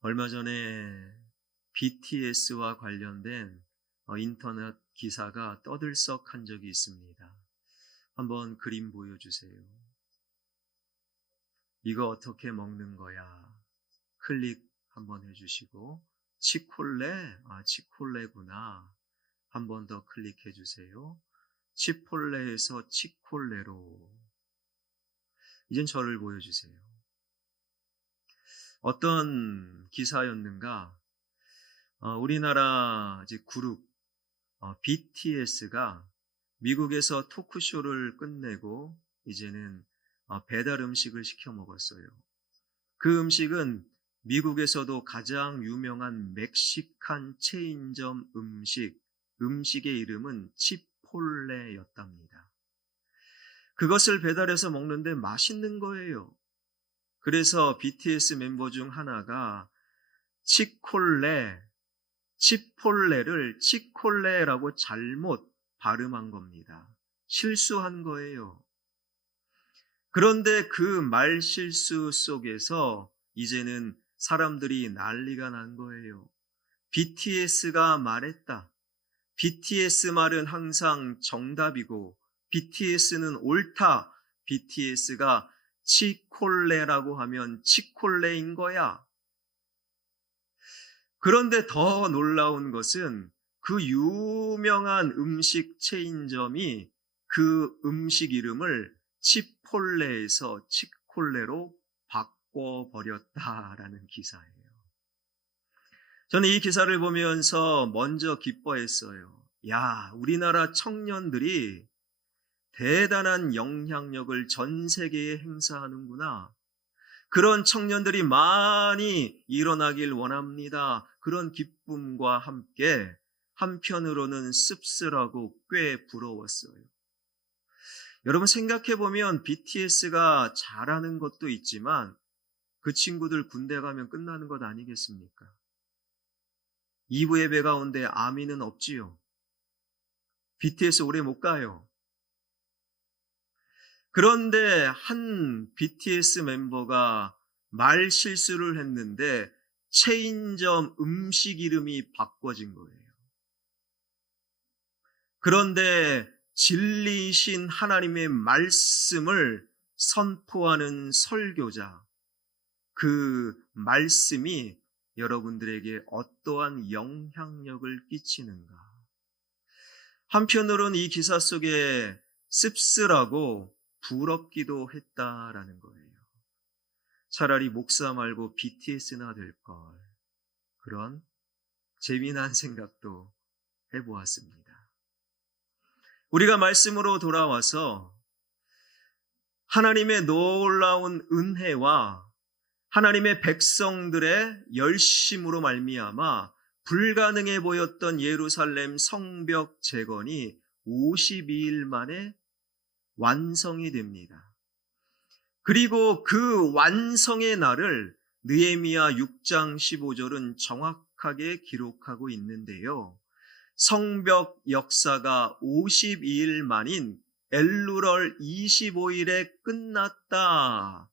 얼마 전에 BTS와 관련된 인터넷 기사가 떠들썩한 적이 있습니다. 한번 그림 보여주세요. 이거 어떻게 먹는 거야? 클릭 한번 해주시고, 치콜레? 치콜레구나. 한번 더 클릭해 주세요. 치폴레에서 치콜레로. 이젠 저를 보여주세요. 어떤 기사였는가? 우리나라 이제 그룹 BTS가 미국에서 토크쇼를 끝내고 이제는 배달 음식을 시켜 먹었어요. 그 음식은 미국에서도 가장 유명한 멕시칸 체인점 음식의 이름은 치폴레였답니다. 그것을 배달해서 먹는데 맛있는 거예요. 그래서 BTS 멤버 중 하나가 치폴레를 치콜레라고 잘못 발음한 겁니다. 실수한 거예요. 그런데 그 말 실수 속에서 이제는 사람들이 난리가 난 거예요. BTS가 말했다. BTS 말은 항상 정답이고 BTS는 옳다. BTS가 치콜레라고 하면 치콜레인 거야. 그런데 더 놀라운 것은 그 유명한 음식 체인점이 그 음식 이름을 치폴레에서 치콜레로 바꿔버렸다라는 기사예요. 저는 이 기사를 보면서 먼저 기뻐했어요. 야, 우리나라 청년들이 대단한 영향력을 전 세계에 행사하는구나. 그런 청년들이 많이 일어나길 원합니다. 그런 기쁨과 함께 한편으로는 씁쓸하고 꽤 부러웠어요. 여러분 생각해보면 BTS가 잘하는 것도 있지만 그 친구들 군대 가면 끝나는 것 아니겠습니까? 2부 예배 가운데 아미는 없지요. BTS 오래 못 가요. 그런데 한 BTS 멤버가 말 실수를 했는데 체인점 음식 이름이 바꿔진 거예요. 그런데 진리이신 하나님의 말씀을 선포하는 설교자, 그 말씀이 여러분들에게 어떠한 영향력을 끼치는가? 한편으로는 이 기사 속에 씁쓸하고 부럽기도 했다라는 거예요. 차라리 목사 말고 BTS나 될 걸. 그런 재미난 생각도 해보았습니다. 우리가 말씀으로 돌아와서 하나님의 놀라운 은혜와 하나님의 백성들의 열심으로 말미암아 불가능해 보였던 예루살렘 성벽 재건이 52일 만에 완성이 됩니다. 그리고 그 완성의 날을 느헤미야 6장 15절은 정확하게 기록하고 있는데요. 성벽 역사가 52일 만인 엘루럴 25일에 끝났다.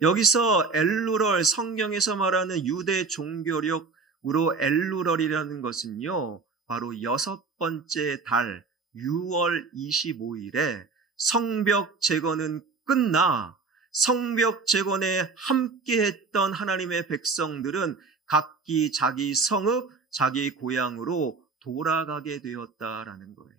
여기서 엘루럴, 성경에서 말하는 유대 종교력으로 엘루럴이라는 것은요, 바로 6번째 달 6월 25일에 성벽 재건은 끝나 성벽 재건에 함께했던 하나님의 백성들은 각기 자기 성읍, 자기 고향으로 돌아가게 되었다라는 거예요.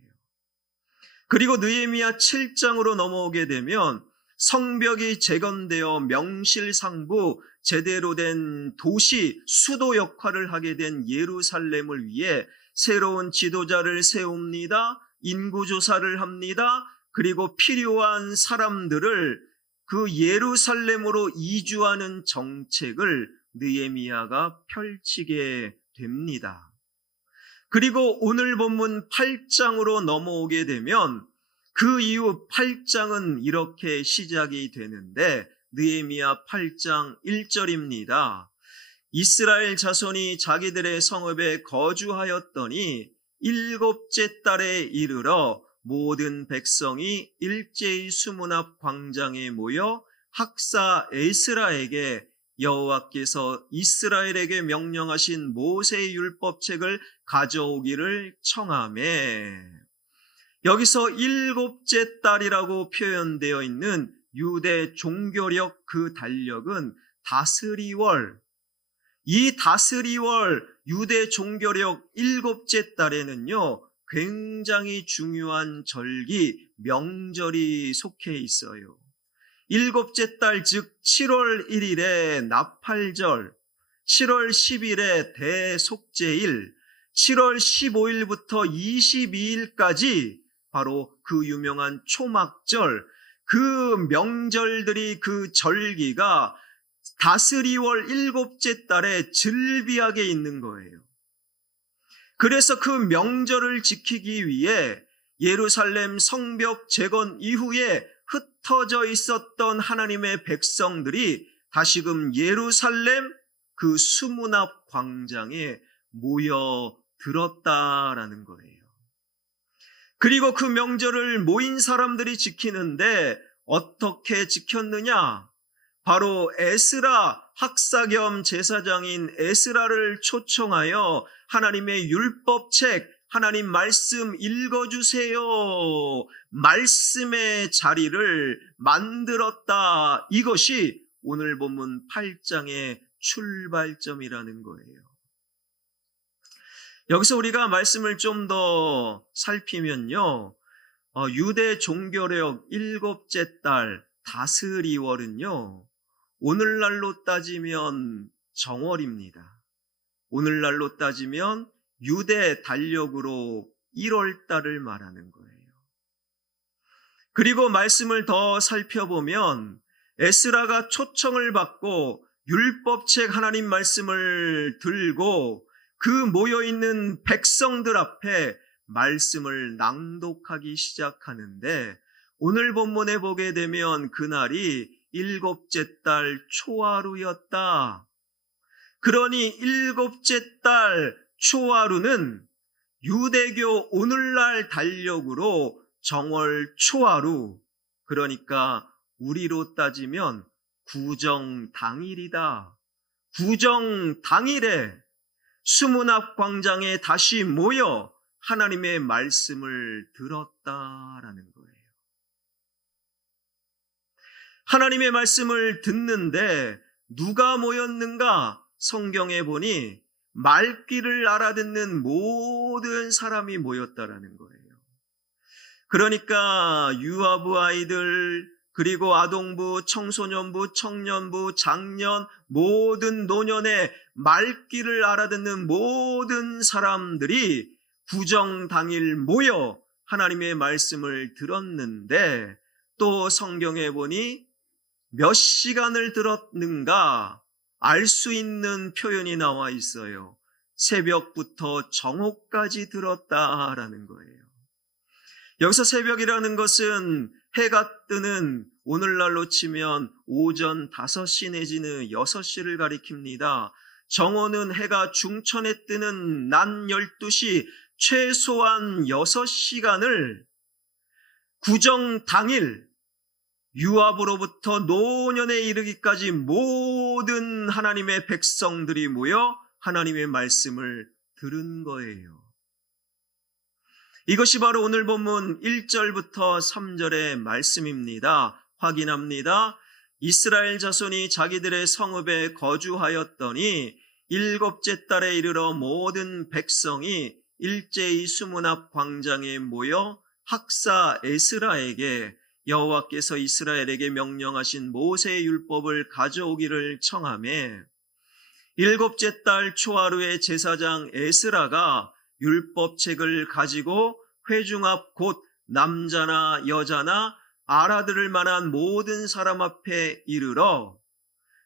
그리고 느헤미야 7장으로 넘어오게 되면 성벽이 재건되어 명실상부 제대로 된 도시, 수도 역할을 하게 된 예루살렘을 위해 새로운 지도자를 세웁니다. 인구조사를 합니다. 그리고 필요한 사람들을 그 예루살렘으로 이주하는 정책을 느헤미야가 펼치게 됩니다. 그리고 오늘 본문 8장으로 넘어오게 되면 그 이후 8장은 이렇게 시작이 되는데 느헤미야 8장 1절입니다. 이스라엘 자손이 자기들의 성읍에 거주하였더니 7째 달에 이르러 모든 백성이 일제히 수문 앞 광장에 모여 학사 에스라에게 여호와께서 이스라엘에게 명령하신 모세의 율법책을 가져오기를 청하매, 여기서 일곱째 달이라고 표현되어 있는 유대 종교력 그 달력은 다스리월, 이 다스리월 유대 종교력 일곱째 달에는요, 굉장히 중요한 절기, 명절이 속해 있어요. 일곱째 달, 즉 7월 1일에 나팔절, 7월 10일에 대속죄일, 7월 15일부터 22일까지 바로 그 유명한 초막절, 그 명절들이, 그 절기가 다스리월 일곱째 달에 즐비하게 있는 거예요. 그래서 그 명절을 지키기 위해 예루살렘 성벽 재건 이후에 흩어져 있었던 하나님의 백성들이 다시금 예루살렘 그 수문 앞 광장에 모여들었다라는 거예요. 그리고 그 명절을 모인 사람들이 지키는데 어떻게 지켰느냐? 바로 에스라, 학사 겸 제사장인 에스라를 초청하여 하나님의 율법책, 하나님 말씀 읽어주세요, 말씀의 자리를 만들었다. 이것이 오늘 본문 8장의 출발점이라는 거예요. 여기서 우리가 말씀을 좀 더 살피면요, 유대 종교력 일곱째 달 다스리월은요, 오늘날로 따지면 정월입니다. 오늘날로 따지면 유대 달력으로 1월 달을 말하는 거예요. 그리고 말씀을 더 살펴보면 에스라가 초청을 받고 율법책 하나님 말씀을 들고 그 모여있는 백성들 앞에 말씀을 낭독하기 시작하는데, 오늘 본문에 보게 되면 그날이 일곱째 달 초하루였다. 그러니 일곱째 달 초하루는 유대교 오늘날 달력으로 정월 초하루, 그러니까 우리로 따지면 구정 당일이다. 구정 당일에 수문 앞 광장에 다시 모여 하나님의 말씀을 들었다라는 거예요. 하나님의 말씀을 듣는데 누가 모였는가? 성경에 보니 말귀를 알아듣는 모든 사람이 모였다라는 거예요. 그러니까 유아부 아이들, 그리고 아동부, 청소년부, 청년부, 장년, 모든 노년의 말귀를 알아듣는 모든 사람들이 구정 당일 모여 하나님의 말씀을 들었는데, 또 성경에 보니 몇 시간을 들었는가 알 수 있는 표현이 나와 있어요. 새벽부터 정오까지 들었다라는 거예요. 여기서 새벽이라는 것은 해가 뜨는, 오늘날로 치면 오전 5시 내지는 6시를 가리킵니다. 정오는 해가 중천에 뜨는 낮 12시, 최소한 6시간을 구정 당일 유압으로부터 노년에 이르기까지 모든 하나님의 백성들이 모여 하나님의 말씀을 들은 거예요. 이것이 바로 오늘 본문 1절부터 3절의 말씀입니다. 확인합니다. 이스라엘 자손이 자기들의 성읍에 거주하였더니 일곱째 달에 이르러 모든 백성이 일제히 수문 앞 광장에 모여 학사 에스라에게 여호와께서 이스라엘에게 명령하신 모세의 율법을 가져오기를 청하매, 일곱째 달 초하루에 제사장 에스라가 율법책을 가지고 회중 앞 곧 남자나 여자나 알아들을 만한 모든 사람 앞에 이르러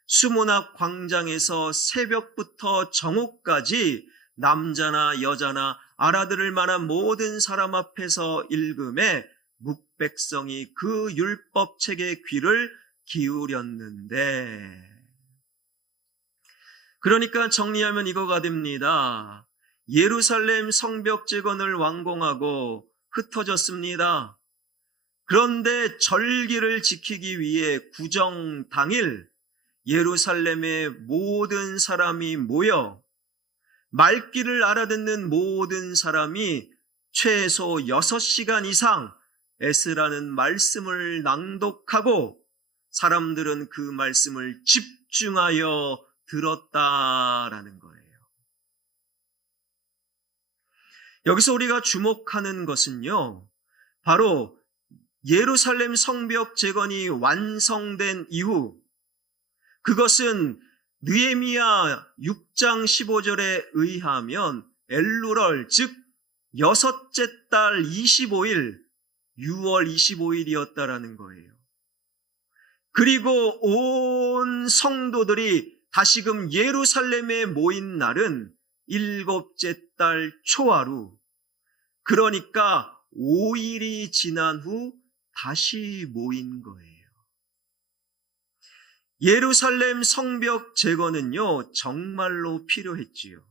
수문 앞 광장에서 새벽부터 정오까지 남자나 여자나 알아들을 만한 모든 사람 앞에서 읽음에 묵백성이 그 율법책의 귀를 기울였는데, 그러니까 정리하면 이거가 됩니다. 예루살렘 성벽 재건을 완공하고 흩어졌습니다. 그런데 절기를 지키기 위해 구정 당일 예루살렘의 모든 사람이 모여 말귀를 알아듣는 모든 사람이 최소 6시간 이상 에스라는 말씀을 낭독하고 사람들은 그 말씀을 집중하여 들었다라는 거예요. 여기서 우리가 주목하는 것은요, 바로 예루살렘 성벽 재건이 완성된 이후, 그것은 느헤미야 6장 15절에 의하면 엘루럴, 즉 여섯째 달 25일 6월 25일이었다라는 거예요. 그리고 온 성도들이 다시금 예루살렘에 모인 날은 7째 달 초하루, 그러니까 5일이 지난 후 다시 모인 거예요. 예루살렘 성벽 재건은요, 정말로 필요했지요.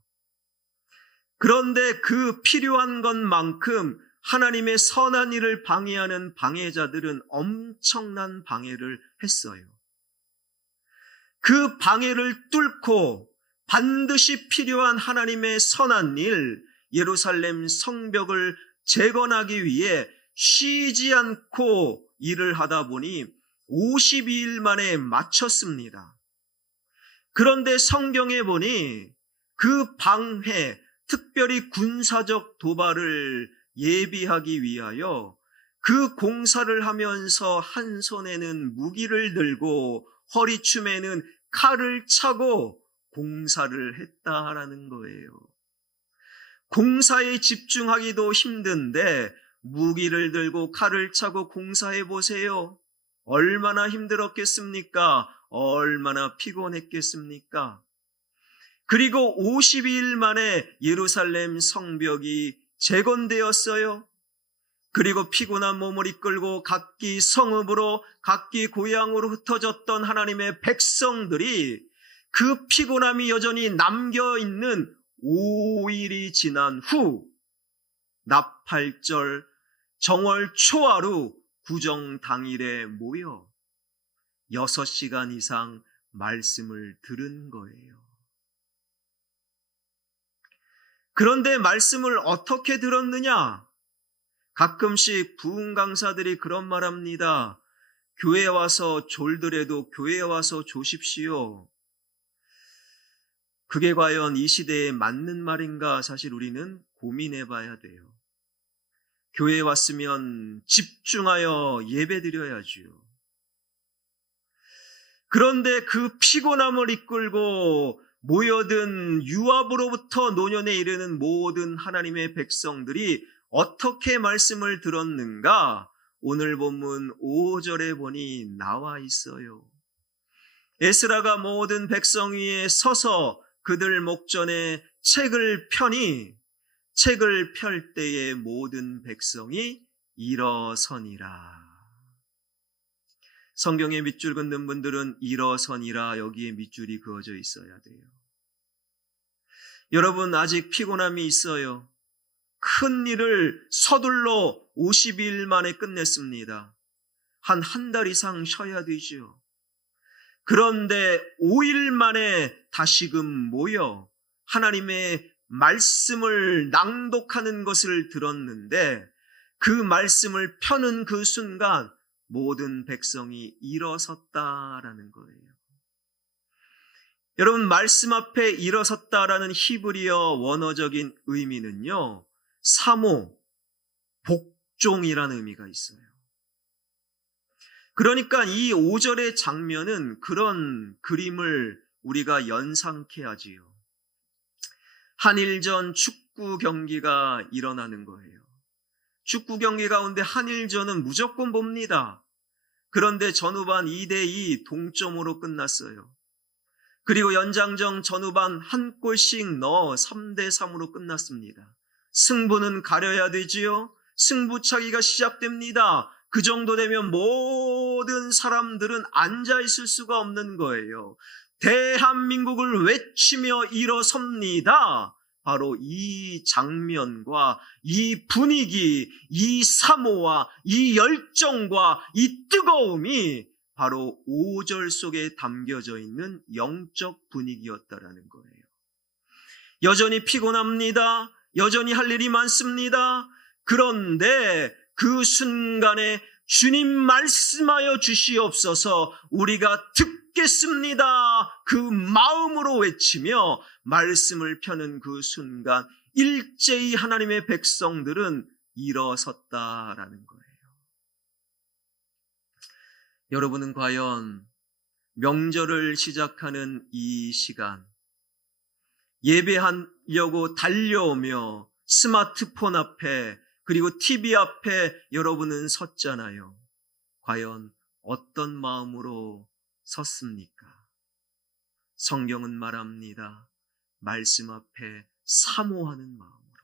그런데 그 필요한 것만큼 하나님의 선한 일을 방해하는 방해자들은 엄청난 방해를 했어요. 그 방해를 뚫고 반드시 필요한 하나님의 선한 일, 예루살렘 성벽을 재건하기 위해 쉬지 않고 일을 하다 보니 52일 만에 마쳤습니다. 그런데 성경에 보니 그 방해, 특별히 군사적 도발을 예비하기 위하여 그 공사를 하면서 한 손에는 무기를 들고 허리춤에는 칼을 차고 공사를 했다라는 거예요. 공사에 집중하기도 힘든데 무기를 들고 칼을 차고 공사해 보세요. 얼마나 힘들었겠습니까? 얼마나 피곤했겠습니까? 그리고 52일 만에 예루살렘 성벽이 재건되었어요. 그리고 피곤한 몸을 이끌고 각기 성읍으로 각기 고향으로 흩어졌던 하나님의 백성들이 그 피곤함이 여전히 남겨있는 5일이 지난 후 나팔절 정월 초하루 구정 당일에 모여 6시간 이상 말씀을 들은 거예요. 그런데 말씀을 어떻게 들었느냐? 가끔씩 부흥 강사들이 그런 말 합니다. 교회에 와서 졸더라도 교회에 와서 조십시오. 그게 과연 이 시대에 맞는 말인가? 사실 우리는 고민해 봐야 돼요. 교회에 왔으면 집중하여 예배드려야지요. 그런데 그 피곤함을 이끌고 모여든 유압으로부터 노년에 이르는 모든 하나님의 백성들이 어떻게 말씀을 들었는가? 오늘 본문 5절에 보니 나와 있어요. 에스라가 모든 백성 위에 서서 그들 목전에 책을 펴니 책을 펼 때에 모든 백성이 일어서니라. 성경에 밑줄 긋는 분들은 일어서니라 여기에 밑줄이 그어져 있어야 돼요. 여러분 아직 피곤함이 있어요. 큰 일을 서둘러 52일 만에 끝냈습니다. 한 달 이상 쉬어야 되죠. 그런데 5일 만에 다시금 모여 하나님의 말씀을 낭독하는 것을 들었는데 그 말씀을 펴는 그 순간 모든 백성이 일어섰다라는 거예요. 여러분 말씀 앞에 일어섰다라는 히브리어 원어적인 의미는요. 사모, 복종이라는 의미가 있어요. 그러니까 이 5절의 장면은 그런 그림을 우리가 연상케 하지요. 한일전 축구 경기가 일어나는 거예요. 축구 경기 가운데 한일전은 무조건 봅니다. 그런데 전후반 2대2 동점으로 끝났어요. 그리고 연장전 전후반 한 골씩 넣어 3대3으로 끝났습니다. 승부는 가려야 되지요. 승부차기가 시작됩니다. 그 정도 되면 모든 사람들은 앉아있을 수가 없는 거예요. 대한민국을 외치며 일어섭니다. 바로 이 장면과 이 분위기, 이 사모와 이 열정과 이 뜨거움이 바로 5절 속에 담겨져 있는 영적 분위기였다라는 거예요. 여전히 피곤합니다. 여전히 할 일이 많습니다. 그런데 그 순간에 주님 말씀하여 주시옵소서, 우리가 듣겠습니다, 그 마음으로 외치며 말씀을 펴는 그 순간 일제히 하나님의 백성들은 일어섰다라는 거예요. 여러분은 과연 명절을 시작하는 이 시간, 예배하려고 달려오며 스마트폰 앞에 그리고 TV 앞에 여러분은 섰잖아요. 과연 어떤 마음으로 섰습니까? 성경은 말합니다. 말씀 앞에 사모하는 마음으로,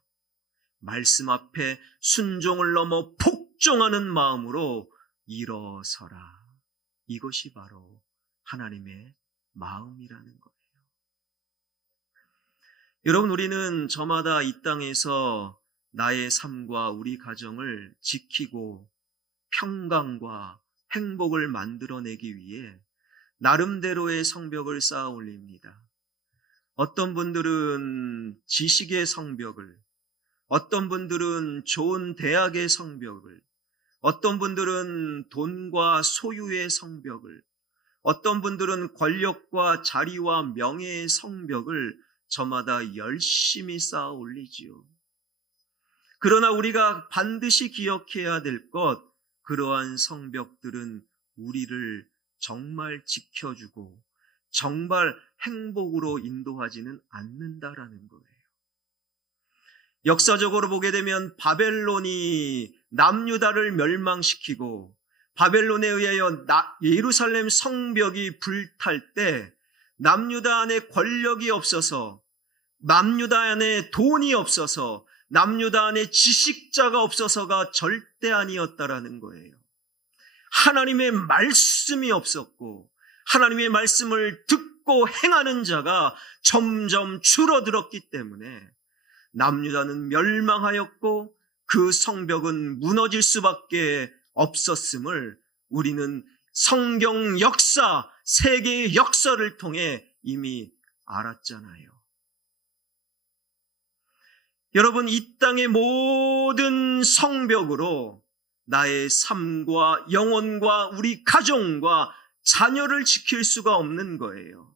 말씀 앞에 순종을 넘어 복종하는 마음으로 일어서라. 이것이 바로 하나님의 마음이라는 거예요. 여러분, 우리는 저마다 이 땅에서 나의 삶과 우리 가정을 지키고 평강과 행복을 만들어내기 위해 나름대로의 성벽을 쌓아 올립니다. 어떤 분들은 지식의 성벽을, 어떤 분들은 좋은 대학의 성벽을, 어떤 분들은 돈과 소유의 성벽을, 어떤 분들은 권력과 자리와 명예의 성벽을 저마다 열심히 쌓아 올리지요. 그러나 우리가 반드시 기억해야 될 것, 그러한 성벽들은 우리를 정말 지켜주고 정말 행복으로 인도하지는 않는다라는 거예요. 역사적으로 보게 되면 바벨론이 남유다를 멸망시키고 바벨론에 의하여 예루살렘 성벽이 불탈 때 남유다 안에 권력이 없어서, 남유다 안에 돈이 없어서, 남유다 안에 지식자가 없어서가 절대 아니었다라는 거예요. 하나님의 말씀이 없었고 하나님의 말씀을 듣고 행하는 자가 점점 줄어들었기 때문에 남유다는 멸망하였고 그 성벽은 무너질 수밖에 없었음을 우리는 성경 역사, 세계의 역사를 통해 이미 알았잖아요. 여러분, 이 땅의 모든 성벽으로 나의 삶과 영혼과 우리 가정과 자녀를 지킬 수가 없는 거예요.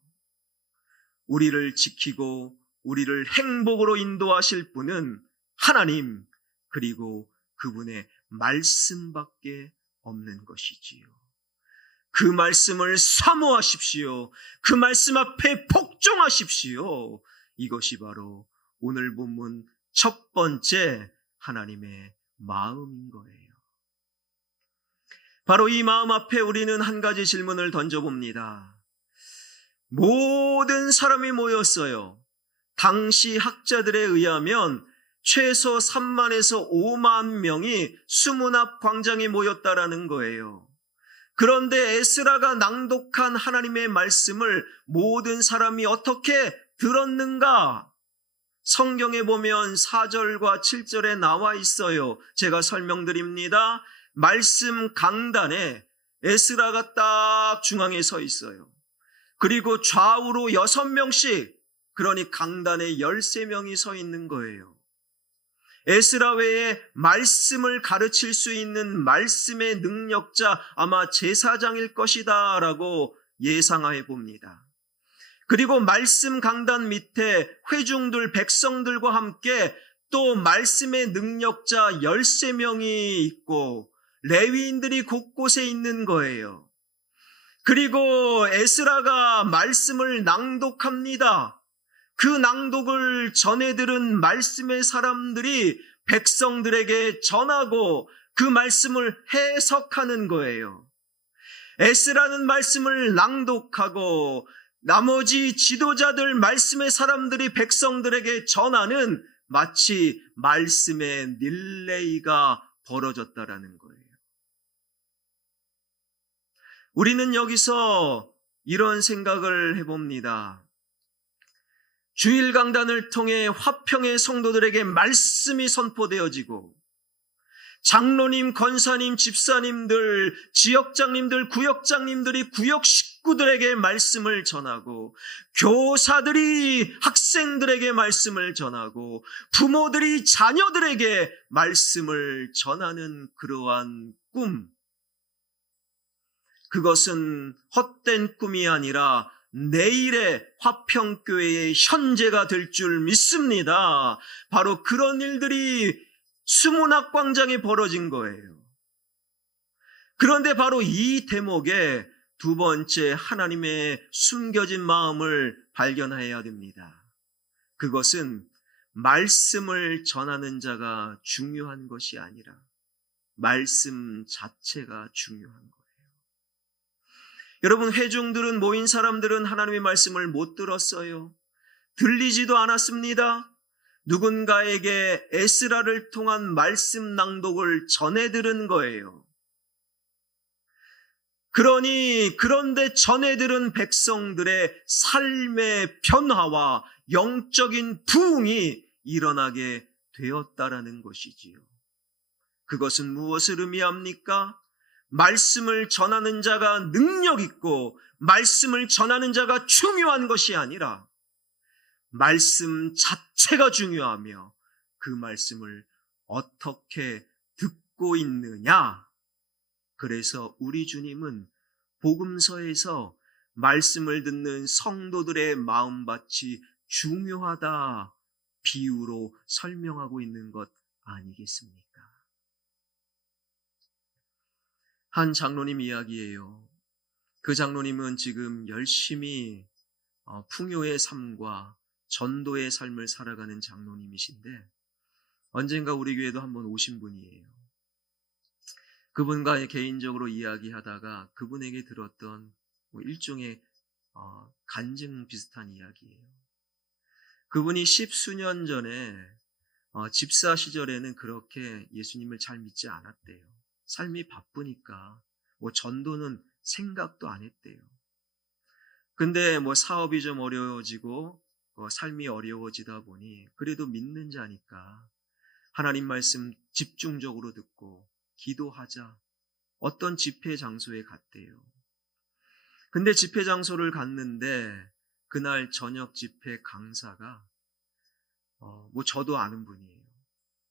우리를 지키고 우리를 행복으로 인도하실 분은 하나님, 그리고 그분의 말씀밖에 없는 것이지요. 그 말씀을 사모하십시오. 그 말씀 앞에 복종하십시오. 이것이 바로 오늘 본문 첫 번째 하나님의 마음인 거예요. 바로 이 마음 앞에 우리는 한 가지 질문을 던져봅니다. 모든 사람이 모였어요. 당시 학자들에 의하면 최소 3만에서 5만 명이 수문 앞 광장에 모였다라는 거예요. 그런데 에스라가 낭독한 하나님의 말씀을 모든 사람이 어떻게 들었는가? 성경에 보면 4절과 7절에 나와 있어요. 제가 설명드립니다. 말씀 강단에 에스라가 딱 중앙에 서 있어요. 그리고 좌우로 6명씩, 그러니 강단에 13명이 서 있는 거예요. 에스라 외에 말씀을 가르칠 수 있는 말씀의 능력자, 아마 제사장일 것이다 라고 예상해 봅니다. 그리고 말씀 강단 밑에 회중들, 백성들과 함께 또 말씀의 능력자 13명이 있고 레위인들이 곳곳에 있는 거예요. 그리고 에스라가 말씀을 낭독합니다. 그 낭독을 전해 들은 말씀의 사람들이 백성들에게 전하고 그 말씀을 해석하는 거예요. 에스라는 말씀을 낭독하고 나머지 지도자들, 말씀의 사람들이 백성들에게 전하는, 마치 말씀의 릴레이가 벌어졌다라는 거예요. 우리는 여기서 이런 생각을 해봅니다. 주일 강단을 통해 화평의 성도들에게 말씀이 선포되어지고 장로님, 권사님, 집사님들, 지역장님들, 구역장님들이 구역 식구들에게 말씀을 전하고, 교사들이 학생들에게 말씀을 전하고, 부모들이 자녀들에게 말씀을 전하는 그러한 꿈, 그것은 헛된 꿈이 아니라 내일의 화평교회의 현재가 될 줄 믿습니다. 바로 그런 일들이 수문학광장에 벌어진 거예요. 그런데 바로 이 대목에 두 번째 하나님의 숨겨진 마음을 발견해야 됩니다. 그것은 말씀을 전하는 자가 중요한 것이 아니라 말씀 자체가 중요한 거예요. 여러분, 회중들은, 모인 사람들은 하나님의 말씀을 못 들었어요. 들리지도 않았습니다. 누군가에게 에스라를 통한 말씀 낭독을 전해 들은 거예요. 그런데 전해 들은 백성들의 삶의 변화와 영적인 부흥이 일어나게 되었다라는 것이지요. 그것은 무엇을 의미합니까? 말씀을 전하는 자가 능력 있고 말씀을 전하는 자가 중요한 것이 아니라 말씀 자체가 중요하며 그 말씀을 어떻게 듣고 있느냐. 그래서 우리 주님은 복음서에서 말씀을 듣는 성도들의 마음밭이 중요하다 비유로 설명하고 있는 것 아니겠습니까? 한 장로님 이야기예요. 그 장로님은 지금 열심히 풍요의 삶과 전도의 삶을 살아가는 장로님이신데 언젠가 우리 교회도 한번 오신 분이에요. 그분과 개인적으로 이야기하다가 그분에게 들었던 일종의 간증 비슷한 이야기예요. 그분이 10수년 전에 집사 시절에는 그렇게 예수님을 잘 믿지 않았대요. 삶이 바쁘니까 전도는 생각도 안 했대요. 근데 사업이 좀 어려워지고 삶이 어려워지다 보니 그래도 믿는 자니까 하나님 말씀 집중적으로 듣고 기도하자. 어떤 집회 장소에 갔대요. 근데 집회 장소를 갔는데 그날 저녁 집회 강사가 저도 아는 분이에요.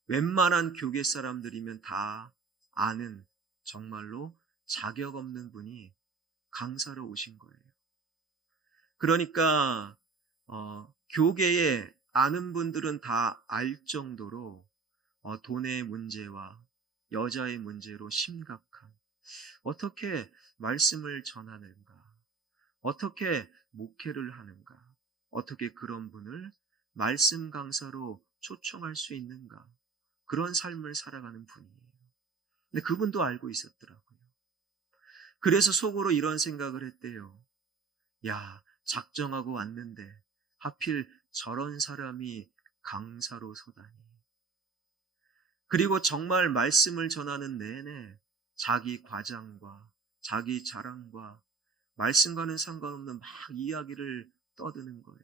웬만한 교계 사람들이면 다 아는 정말로 자격 없는 분이 강사로 오신 거예요. 그러니까 교계에 아는 분들은 다 알 정도로 돈의 문제와 여자의 문제로 심각한, 어떻게 말씀을 전하는가, 어떻게 목회를 하는가, 어떻게 그런 분을 말씀 강사로 초청할 수 있는가, 그런 삶을 살아가는 분이에요. 근데 그분도 알고 있었더라고요. 그래서 속으로 이런 생각을 했대요. 야, 작정하고 왔는데 하필 저런 사람이 강사로 서다니. 그리고 정말 말씀을 전하는 내내 자기 과장과 자기 자랑과 말씀과는 상관없는 막 이야기를 떠드는 거예요.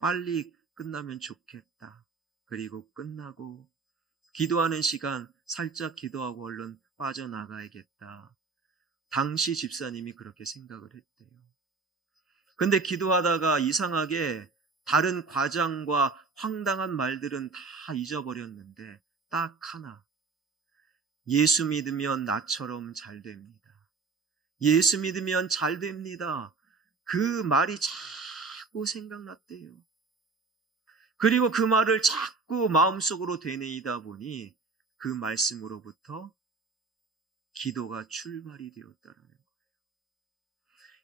빨리 끝나면 좋겠다. 그리고 끝나고 기도하는 시간 살짝 기도하고 얼른 빠져나가야겠다. 당시 집사님이 그렇게 생각을 했대요. 근데 기도하다가 이상하게 다른 과장과 황당한 말들은 다 잊어버렸는데 딱 하나, 예수 믿으면 나처럼 잘 됩니다. 예수 믿으면 잘 됩니다. 그 말이 자꾸 생각났대요. 그리고 그 말을 자꾸 마음속으로 되뇌이다 보니 그 말씀으로부터 기도가 출발이 되었다는 거예요.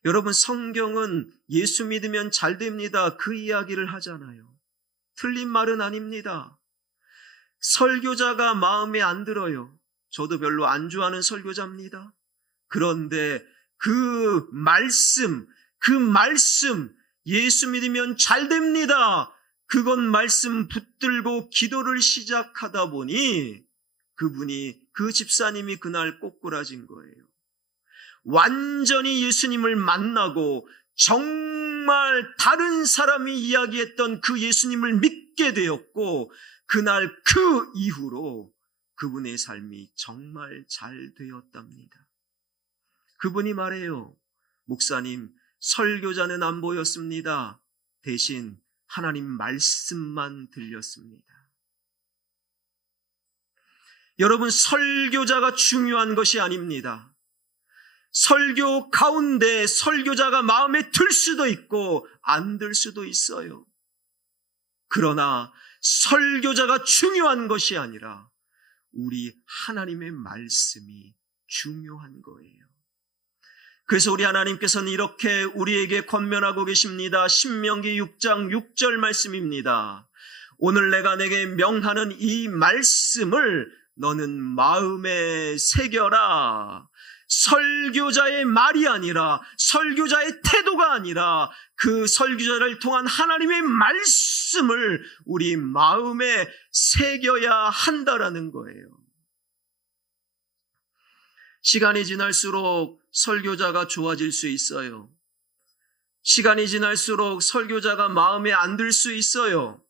여러분, 성경은 예수 믿으면 잘 됩니다. 그 이야기를 하잖아요. 틀린 말은 아닙니다. 설교자가 마음에 안 들어요. 저도 별로 안 좋아하는 설교자입니다. 그런데 그 말씀, 예수 믿으면 잘 됩니다. 그것 말씀 붙들고 기도를 시작하다 보니 그 집사님이 그날 꼬꾸라진 거예요. 완전히 예수님을 만나고 정말 다른 사람이 이야기했던 그 예수님을 믿게 되었고, 그날 그 이후로 그분의 삶이 정말 잘 되었답니다. 그분이 말해요. 목사님, 설교자는 안 보였습니다. 대신 하나님 말씀만 들렸습니다. 여러분, 설교자가 중요한 것이 아닙니다. 설교 가운데 설교자가 마음에 들 수도 있고 안 들 수도 있어요. 그러나 설교자가 중요한 것이 아니라 우리 하나님의 말씀이 중요한 거예요. 그래서 우리 하나님께서는 이렇게 우리에게 권면하고 계십니다. 신명기 6장 6절 말씀입니다. 오늘 내가 내게 명하는 이 말씀을 너는 마음에 새겨라. 설교자의 말이 아니라, 설교자의 태도가 아니라 그 설교자를 통한 하나님의 말씀을 우리 마음에 새겨야 한다라는 거예요. 시간이 지날수록 설교자가 좋아질 수 있어요. 시간이 지날수록 설교자가 마음에 안 들 수 있어요.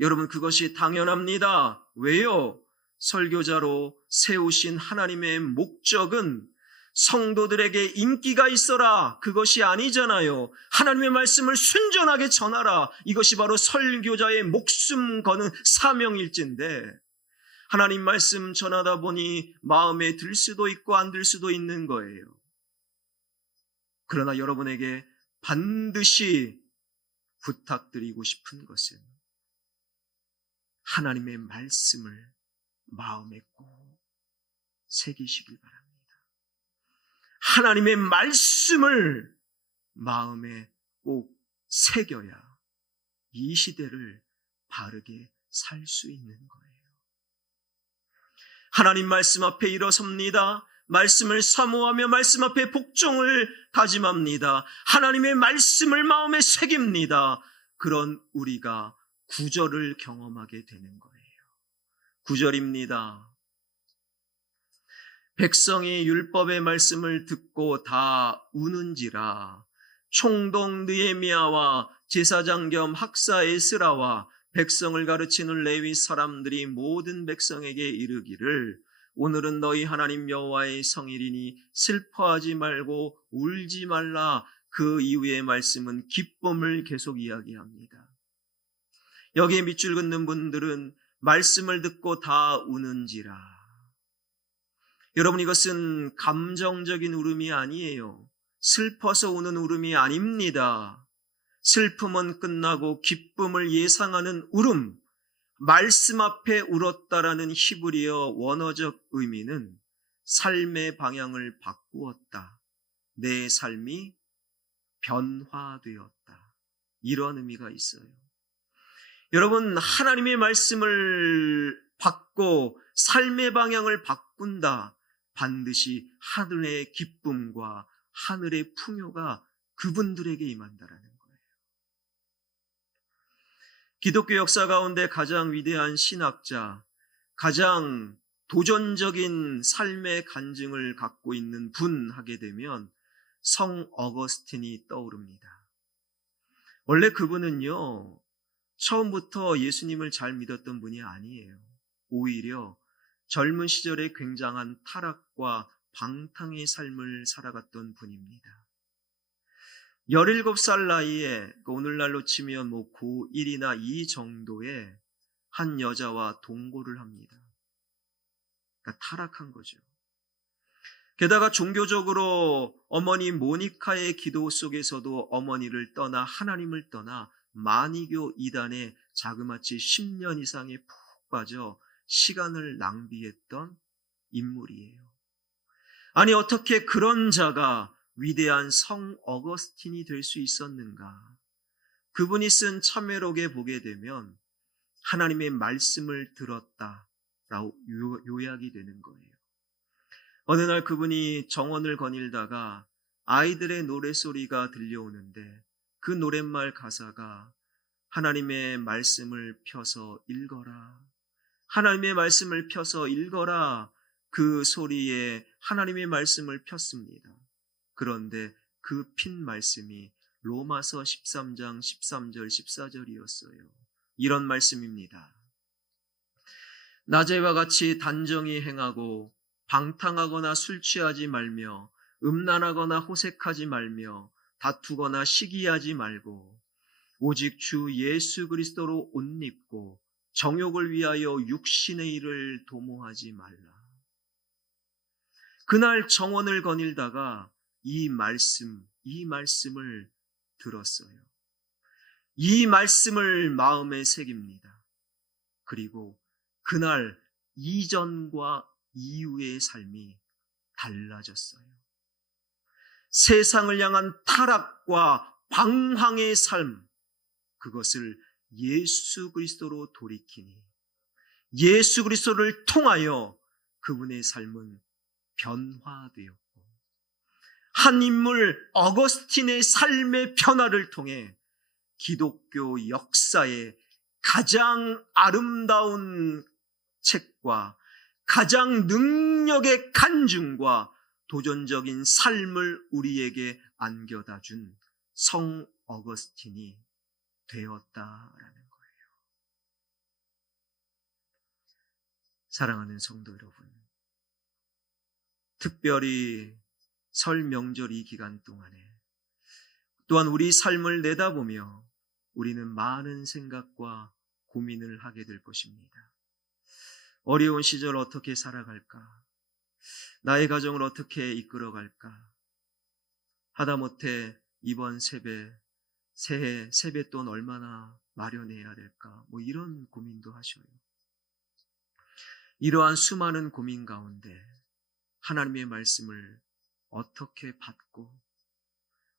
여러분, 그것이 당연합니다. 왜요? 설교자로 세우신 하나님의 목적은 성도들에게 인기가 있어라, 그것이 아니잖아요. 하나님의 말씀을 순전하게 전하라, 이것이 바로 설교자의 목숨 거는 사명일진데, 하나님 말씀 전하다 보니 마음에 들 수도 있고 안 들 수도 있는 거예요. 그러나 여러분에게 반드시 부탁드리고 싶은 것은 하나님의 말씀을 마음에 꼭 새기시길 바랍니다. 하나님의 말씀을 마음에 꼭 새겨야 이 시대를 바르게 살 수 있는 거예요. 하나님 말씀 앞에 일어섭니다. 말씀을 사모하며 말씀 앞에 복종을 다짐합니다. 하나님의 말씀을 마음에 새깁니다. 그런 우리가 구절을 경험하게 되는 거예요. 9절입니다. 백성이 율법의 말씀을 듣고 다 우는지라. 총독 느헤미야와 제사장 겸 학사 에스라와 백성을 가르치는 레위 사람들이 모든 백성에게 이르기를, 오늘은 너희 하나님 여호와의 성일이니 슬퍼하지 말고 울지 말라. 그 이후의 말씀은 기쁨을 계속 이야기합니다. 여기에 밑줄 긋는 분들은 말씀을 듣고 다 우는지라. 여러분, 이것은 감정적인 울음이 아니에요. 슬퍼서 우는 울음이 아닙니다. 슬픔은 끝나고 기쁨을 예상하는 울음, 말씀 앞에 울었다라는 히브리어 원어적 의미는 삶의 방향을 바꾸었다, 내 삶이 변화되었다, 이런 의미가 있어요. 여러분, 하나님의 말씀을 받고 삶의 방향을 바꾼다, 반드시 하늘의 기쁨과 하늘의 풍요가 그분들에게 임한다라는 거예요. 기독교 역사 가운데 가장 위대한 신학자, 가장 도전적인 삶의 간증을 갖고 있는 분 하게 되면 성 어거스틴이 떠오릅니다. 원래 그분은요, 처음부터 예수님을 잘 믿었던 분이 아니에요. 오히려 젊은 시절에 굉장한 타락과 방탕의 삶을 살아갔던 분입니다. 17살 나이에, 오늘날로 치면 고1이나 2 정도의 한 여자와 동거를 합니다. 그러니까 타락한 거죠. 게다가 종교적으로 어머니 모니카의 기도 속에서도 어머니를 떠나 하나님을 떠나 마니교 이단에 자그마치 10년 이상에 푹 빠져 시간을 낭비했던 인물이에요. 아니, 어떻게 그런 자가 위대한 성 어거스틴이 될 수 있었는가? 그분이 쓴 참회록에 보게 되면 하나님의 말씀을 들었다라고 요약이 되는 거예요. 어느 날 그분이 정원을 거닐다가 아이들의 노래소리가 들려오는데 그 노랫말 가사가 하나님의 말씀을 펴서 읽어라, 하나님의 말씀을 펴서 읽어라, 그 소리에 하나님의 말씀을 폈습니다. 그런데 그 핀 말씀이 로마서 13장 13절 14절이었어요. 이런 말씀입니다. 낮에와 같이 단정히 행하고 방탕하거나 술 취하지 말며 음란하거나 호색하지 말며 다투거나 시기하지 말고 오직 주 예수 그리스도로 옷 입고 정욕을 위하여 육신의 일을 도모하지 말라. 그날 정원을 거닐다가 이 말씀을 들었어요. 이 말씀을 마음에 새깁니다. 그리고 그날 이전과 이후의 삶이 달라졌어요. 세상을 향한 타락과 방황의 삶, 그것을 예수 그리스도로 돌이키니 예수 그리스도를 통하여 그분의 삶은 변화되었고 한 인물 어거스틴의 삶의 변화를 통해 기독교 역사의 가장 아름다운 책과 가장 능력의 간증과 도전적인 삶을 우리에게 안겨다 준 성 어거스틴이 되었다라는 거예요. 사랑하는 성도 여러분, 특별히 설 명절 이 기간 동안에 또한 우리 삶을 내다보며 우리는 많은 생각과 고민을 하게 될 것입니다. 어려운 시절 어떻게 살아갈까? 나의 가정을 어떻게 이끌어갈까? 하다못해 이번 새해 세뱃돈 얼마나 마련해야 될까? 이런 고민도 하셔요. 이러한 수많은 고민 가운데 하나님의 말씀을 어떻게 받고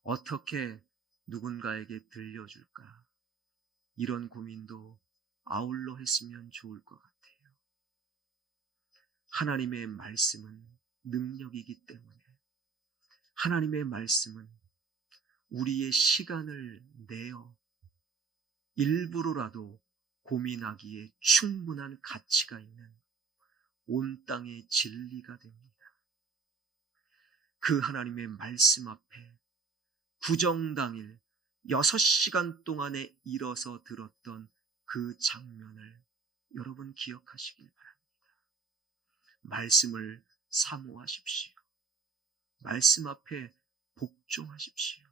어떻게 누군가에게 들려줄까? 이런 고민도 아울러 했으면 좋을 것 같아요. 하나님의 말씀은 능력이기 때문에 하나님의 말씀은 우리의 시간을 내어 일부러라도 고민하기에 충분한 가치가 있는 온 땅의 진리가 됩니다. 그 하나님의 말씀 앞에 구정당일 6시간 동안에 일어서 들었던 그 장면을 여러분 기억하시길 바랍니다. 말씀을 사모하십시오. 말씀 앞에 복종하십시오.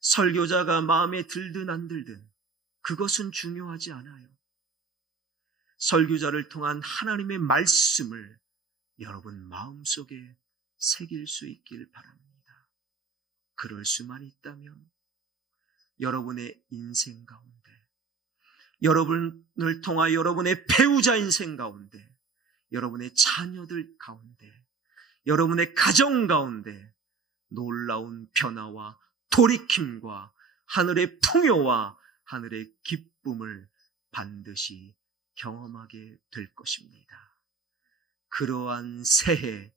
설교자가 마음에 들든 안 들든 그것은 중요하지 않아요. 설교자를 통한 하나님의 말씀을 여러분 마음속에 새길 수 있길 바랍니다. 그럴 수만 있다면 여러분의 인생 가운데, 여러분을 통하여 여러분의 배우자 인생 가운데, 여러분의 자녀들 가운데, 여러분의 가정 가운데 놀라운 변화와 돌이킴과 하늘의 풍요와 하늘의 기쁨을 반드시 경험하게 될 것입니다. 그러한 새해,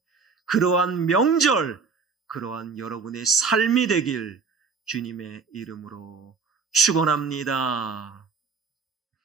그러한 명절, 그러한 여러분의 삶이 되길 주님의 이름으로 축원합니다.